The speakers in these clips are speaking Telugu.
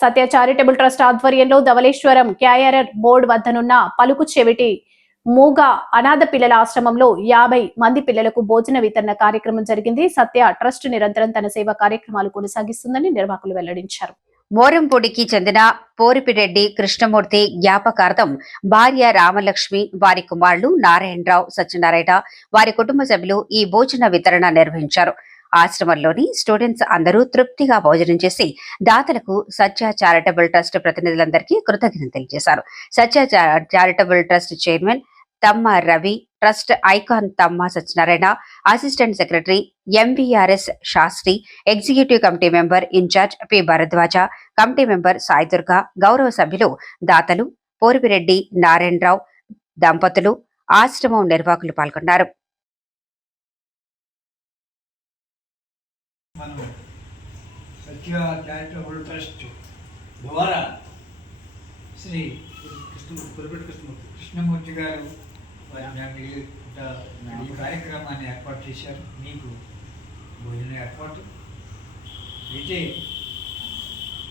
సత్య చారిటబుల్ ట్రస్ట్ ఆధ్వర్యంలో ధవళేశ్వరం క్యాయరర్ బోర్డు వద్దనున్న పలుకు చెవిటి మూగ అనాథ పిల్లల ఆశ్రమంలో 50 మంది పిల్లలకు భోజన వితరణ కార్యక్రమం జరిగింది. సత్య ట్రస్ట్ నిరంతరం తన సేవా కార్యక్రమాలు కొనసాగిస్తుందని నిర్వాహకులు వెల్లడించారు. మోరంపూడికి చెందిన పోరిపిరెడ్డి కృష్ణమూర్తి జ్ఞాపకార్థం భార్య రామలక్ష్మి, వారి కుమారులు నారాయణరావు, సత్యనారాయణ, వారి కుటుంబ సభ్యులు ఈ భోజన వితరణ నిర్వహించారు. ఆశ్రమంలోని స్టూడెంట్స్ అందరూ తృప్తిగా భోజనం చేసి దాతలకు సత్య చారిటబుల్ ట్రస్ట్ ప్రతినిధులందరికీ కృతజ్ఞతలు తెలియజేశారు. Satya charitable trust chairman Tamma Ravi, trust icon Tamma Satyanarayana, assistant secretary MVRS Sastri, executive committee member incharge P Bharadwaja, committee member Saidurga, గౌరవ సభ్యులు, దాతలు, పోరిపిరెడ్డి నారాయణరావు దంపతులు, ఆశ్రమం నిర్వాహకులు పాల్గొన్నారు. సత్య చారిటబుల్ ట్రస్ట్ ద్వారా శ్రీ కృష్ణమూర్తి గారు ఈ కార్యక్రమాన్ని ఏర్పాటు చేశారు. మీకు భోజన ఏర్పాటు అయితే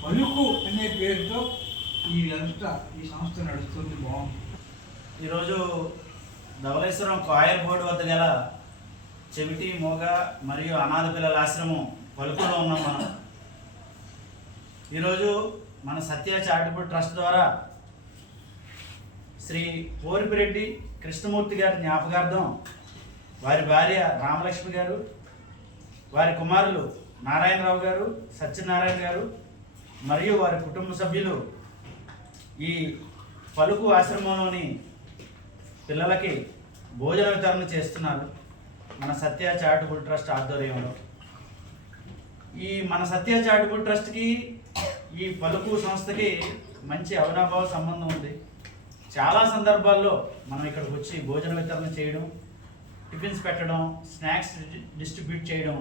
పలుకు అనే పేరుతో ఈ సంస్థ నడుస్తుంది. బాగుంది. ఈరోజు ధవళేశ్వరం కాయర్ బోర్డు వద్ద గల చెవిటి, మోగ మరియు అనాథ పిల్లల ఆశ్రమం పలుకులో ఉన్నాం మనం. ఈరోజు మన సత్య చారిటబుల్ ట్రస్ట్ ద్వారా శ్రీ పోరిపిరెడ్డి కృష్ణమూర్తి గారి జ్ఞాపకార్థం వారి భార్య రామలక్ష్మి గారు, వారి కుమారులు నారాయణరావు గారు, సత్యనారాయణ గారు మరియు వారి కుటుంబ సభ్యులు ఈ పలుకు ఆశ్రమంలోని పిల్లలకి భోజన వితరణ చేస్తున్నారు మన సత్య చారిటబుల్ ట్రస్ట్ ఆధ్వర్యంలో. ఈ మన సత్య చారిటబుల్ ట్రస్ట్కి ఈ పలుకు సంస్థకి మంచి అవినాభావ సంబంధం ఉంది. చాలా సందర్భాల్లో మనం ఇక్కడికి వచ్చి భోజన వితరణ చేయడం, టిఫిన్స్ పెట్టడం, స్నాక్స్ డిస్ట్రిబ్యూట్ చేయడం